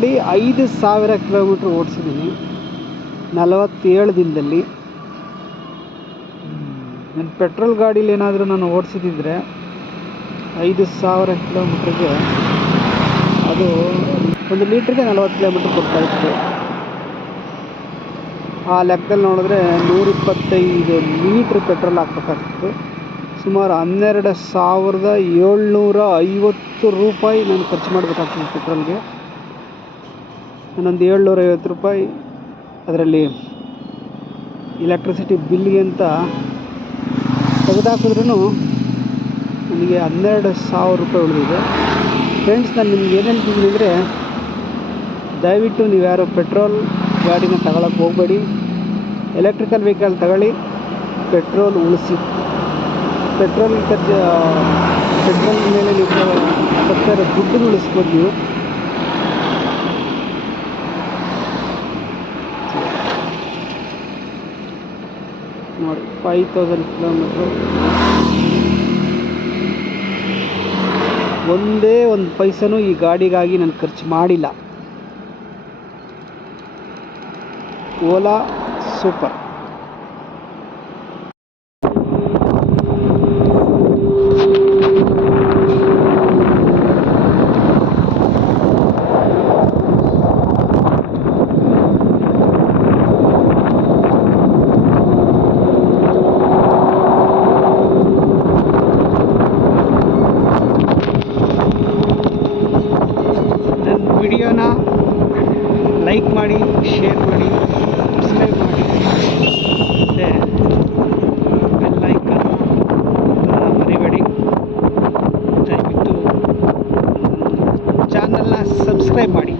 ನೋಡಿ 5,000 ಕಿಲೋಮೀಟ್ರ್ ಓಡಿಸಿದ್ದೀನಿ 47 ದಿನದಲ್ಲಿ. ನನ್ನ ಪೆಟ್ರೋಲ್ ಗಾಡೀಲಿ ಏನಾದರೂ ನಾನು ಓಡಿಸಿದ್ದಿದ್ರೆ 5,000 ಕಿಲೋಮೀಟ್ರಿಗೆ ಅದು 1 ಲೀಟ್ರಿಗೆ 40 ಕಿಲೋಮೀಟ್ರ್ ಕೊಡ್ತಾಯಿತ್ತು. ಆ ಲೆಕ್ಕದಲ್ಲಿ ನೋಡಿದ್ರೆ 125 ಲೀಟ್ರ್ ಪೆಟ್ರೋಲ್ ಹಾಕ್ಬೇಕಾಗ್ತಿತ್ತು. ಸುಮಾರು 12,750 ರೂಪಾಯಿ ನಾನು ಖರ್ಚು ಮಾಡಬೇಕಾಗ್ತದೆ ಪೆಟ್ರೋಲ್ಗೆ. ಇನ್ನೊಂದು 750 ರೂಪಾಯಿ ಅದರಲ್ಲಿ ಎಲೆಕ್ಟ್ರಿಸಿಟಿ ಬಿಲ್ಗೆ ಅಂತ ತೆಗೆದಾಕಿದ್ರೂ ನನಗೆ 12,000 ರೂಪಾಯಿ ಉಳಿದಿದೆ. ಫ್ರೆಂಡ್ಸ್, ನಾನು ನಿಮ್ಗೆ ಏನು ಹೇಳ್ತಿದ್ದೀನಿ ಅಂದರೆ, ದಯವಿಟ್ಟು ನೀವು ಯಾರು ಪೆಟ್ರೋಲ್ ಗಾಡಿನ ತಗೊಳಕ್ಕೆ ಹೋಗಬೇಡಿ. ಎಲೆಕ್ಟ್ರಿಕಲ್ ವೆಹಿಕಲ್ ತಗೊಳ್ಳಿ, ಪೆಟ್ರೋಲ್ ಉಳಿಸಿ. ಪೆಟ್ರೋಲ್ ಮೇಲೆ ನೀವು ಕೊಡ್ತಾ ಇರೋ ದುಡ್ಡನ್ನು ಉಳಿಸ್ಬೋದು ನೀವು. ನೋಡಿ 5,000 ಕಿಲೋಮೀಟ್ರು, ಒಂದೇ ಒಂದು ಪೈಸನೂ ಈ ಗಾಡಿಗಾಗಿ ನಾನು ಖರ್ಚು ಮಾಡಿಲ್ಲ. ಓಲಾ ಸೂಪರ್. ನನ್ನ ವಿಡಿಯೋನ ಲೈಕ್ ಮಾಡಿ, ಶೇರ್ ಮಾಡಿ, ಸಬ್ಸ್ಕ್ರೈಬ್ ಮಾಡಿ, ಮತ್ತು ಬೆಲ್ ಐಕಾನ್ ಮರಿಬೇಡಿ. ದಯವಿಟ್ಟು ಚಾನಲ್ನ ಸಬ್ಸ್ಕ್ರೈಬ್ ಮಾಡಿ.